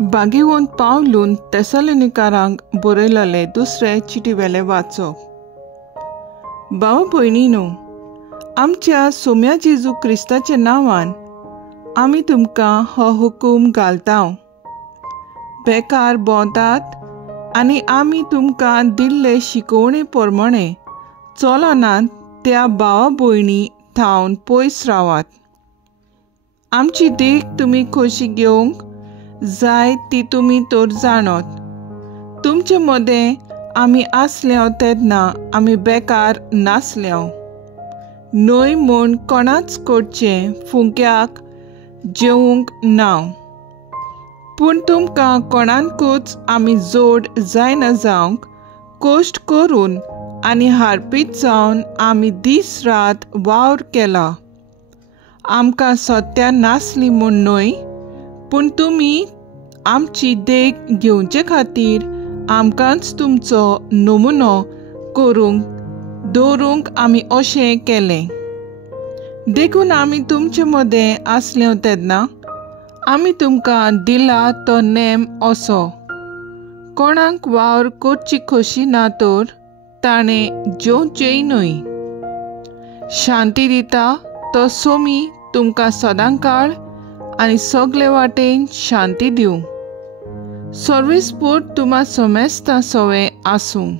बागेवून पावलून तेसलोनिकारांक बरयलेले दुसरे चिटीवेले वाचप. भाव भयणीनो, आमच्या सोम्या जेजू क्रिस्ताच्या नांवान आमी तुमकां हो हुकूम घालता. बेकार भोंवतात आनी आमी तुमकां दिल्ले शिकोवणे प्रमाणे चलनात त्या भावा भयणी थावन पयस रावात. आमची देख तुमी कशी घेवंक जाय ती तुमी तर जाणत. तुमचे मदें आमी आसल्यो तेन्ना आमी बेकार नासल्यो. न्हय म्हूण कोणाच कडचें फुंक्याक जेवूंक ना. पूण तुमकां कोणाकूच आमी जोड जायना जावंक कश्ट करून आनी हारपीत जावन आमी दीस रात वावर केला. आमकां सत्या नासली म्हूण न्हय, पूण तुमी आमची देख घेवचे खातीर आमकांच तुमचो नमुनो करूंक दवरूंक आमी अशें केलें. देखून आमी तुमचे मदें आसल्यो तेन्ना आमी तुमकां दिला तो नेम असो: कोणाक वावर करची खोशी ना तर ताणें जेवचेंय न्हय. शांती दिता तो सोमी तुमकां सदांकाळ आनी सगळे वाटेन शांती दिवं. सर्वेस्पोट तुमा समेस्ता सवे आसूं.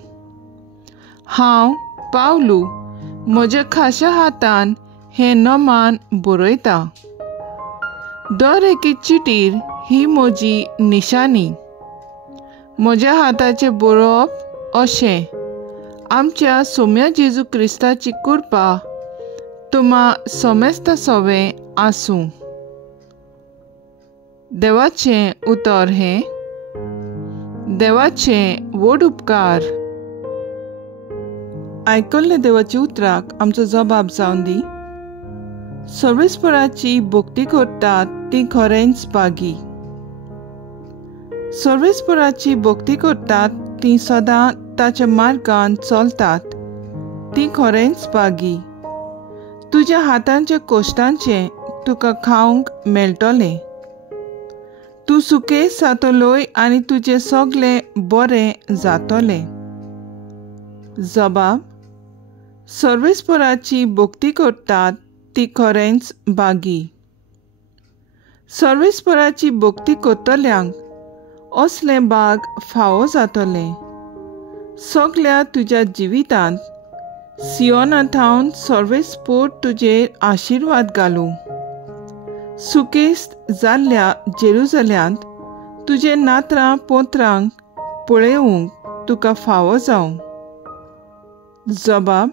हांव पावलू म्हज्या खाशा हातान हें नमान बरयता. दर एके चिटीर ही म्हजी निशानी. म्हज्या हाताचें बरोवप अशें: आमच्या सोम्या जेजू क्रिस्ताची कृपा तुमा समेस्ता सवे आसूं. देवाचें उतर हें: देवाचें व्हड उपकार. आयकल्ले देवाच्या उतराक आमचो जबाब जावन दी. सर्वेस्पराची भक्ती करतात ती खरेंच भागी. सर्वेस्पराची भक्ती करतात ती सदां ताच्या मार्गान चलतात ती खरेंच भागी. तुज्या हातांच्या कश्टांचें तुका खावंक मेळटलें. तूं सुकेस जातलोय आनी तुजें सगळें बरें जातलें. जबाब: सर्वेस्पराची भक्ती करतात ती खरेंच भागी. सर्वेस्पराची भक्ती करतल्यांक असले भाग फावो जातले. सगळ्या तुज्या जिवितांत सियोनांतावन सर्वेस्पोट तुजेर आशिर्वाद घालूं. सुकेस्त जाल्ल्या जेरुसलेमांत तुजे नात्रां पोत्रांक पळेवूंक तुका फावो जावं. जबाब: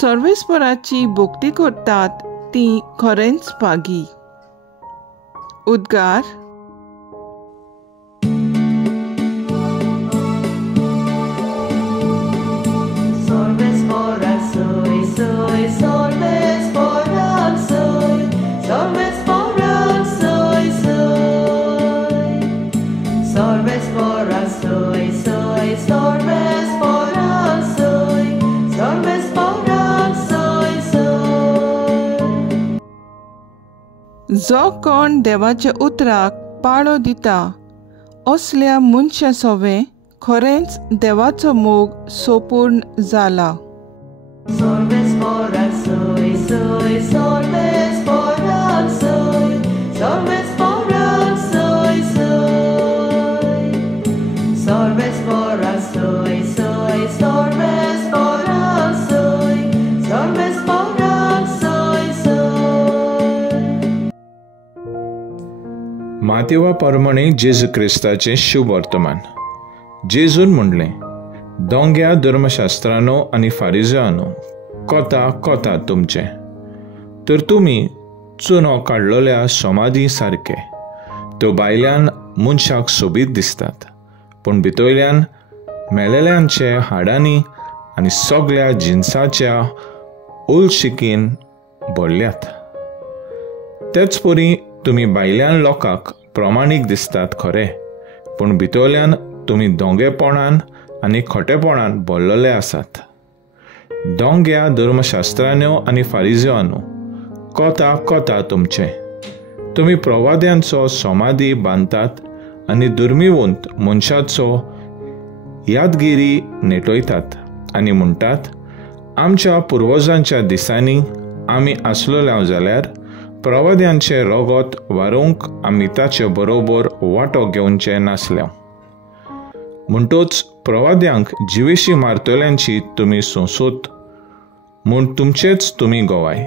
सर्वेस्पराची भक्ती करतात ती खरेंच भागी. उद्गार: जो कोण देवाच्या उतराक पाळो दिता असल्या मनशा सवे खरेंच देवाचो मोग सोपूर्ण जाला. मातेवा प्रमाणे जेजू क्रिस्ताचें शुभ वर्तमान. जेजून म्हणलें: दोंग्या धर्मशास्त्रांनो आनी फारिझेयांनो, कोता तुमचें. तर तुमी चुनो काडलेल्या समाधी सारके. त्यो भायल्यान मनशाक सोबीत दिसतात, पूण भितरल्यान मेलेल्यांचे हाडांनी आनी सगळ्या जिन्साच्या ओलशिकीन भरल्यात. तेच परी तुमी भायल्यान लोकांक प्रमाणीक दिसतात खरे, पूण भितरल्यान तुमी दोंगेपणान आनी खोटेपणान भरलेले आसात. दोंग्या धर्मशास्त्रांनो आनी फारिझेयांनो, कोता तुमचें. तुमी प्रवाद्यांचो समाधी बांदतात आनी दुर्मिवंत मनशाचो यादगिरी नेटयतात आनी म्हणटात, आमच्या पुर्वजांच्या दिसांनी आमी आसलोल्या जाल्यार प्रवाद्यांचे रगत वारूंक आमी ताचे बरोबर वांटो घेवचे नासल्या. म्हणटूच प्रवाद्यांक जिवेशी मारतल्यांची तुमी सोंसोत म्हूण तुमचेच तुमी गोवाय.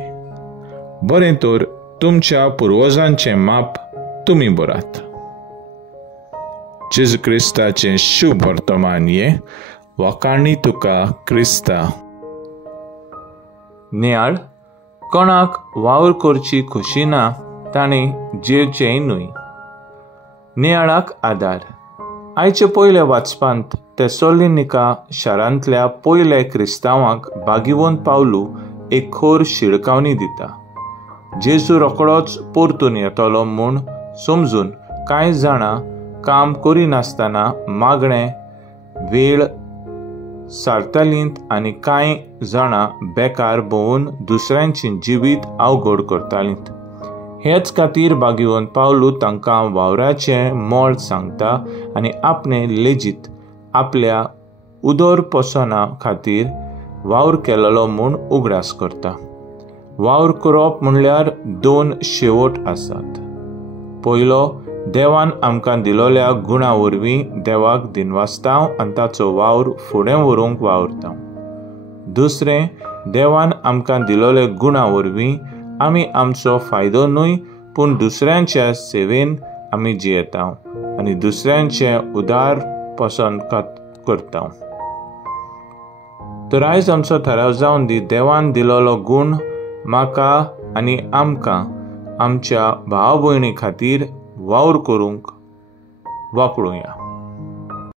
बरें तर तुमच्या पुर्वजांचें माप तुमी बरात. जेजू क्रिस्ताचें शुभ वर्तमान ये वकाणी तुका क्रिस्ता. नियाळ कोणाक वावर करची खुशी ना ताणें जेवचेंय न्हय. नियाळाक आदार. आयचे पयले वाचपांत तेसलोनिका शारांतल्या पयले क्रिस्तांवांक बागिवंत पावलू एक खोर शिडकावणी दिता. जेजू रोखडोच परतून येतलो म्हूण समजून कांय जाणां काम करिनासतना मागणें वेळ सारतालींत आनी कांय जाणां बेकार भोंवून दुसऱ्यांची जिवीत अवघड करतालींत. हेच खातीर बागिवंत पावलू तांकां वावराचें मोल सांगता आनी आपणे लेजीत आपल्या उदरपोसणा खातीर वावर केलेलो म्हूण उगडास करता. वावर करप म्हणल्यार 2 शेवट आसात. पयलो, देवान आमकां दिलोल्या गुणा वरवीं देवाक दिनवासतांव आनी ताचो वावर फुडें व्हरूंक वावरता. दुसरें, देवान आमकां दिलोले गुणा वरवीं आमी आमचो फायदो न्हय पूण दुसऱ्यांच्या सेवेन आमी जियेता आनी दुसऱ्यांचें उदार पसंद करता. तर आयज आमचो थाराव जावन दी देवान दिलोलो गूण म्हाका आनी आमकां आमच्या भाव भयणी खातीर वावर करूंक वापरूया.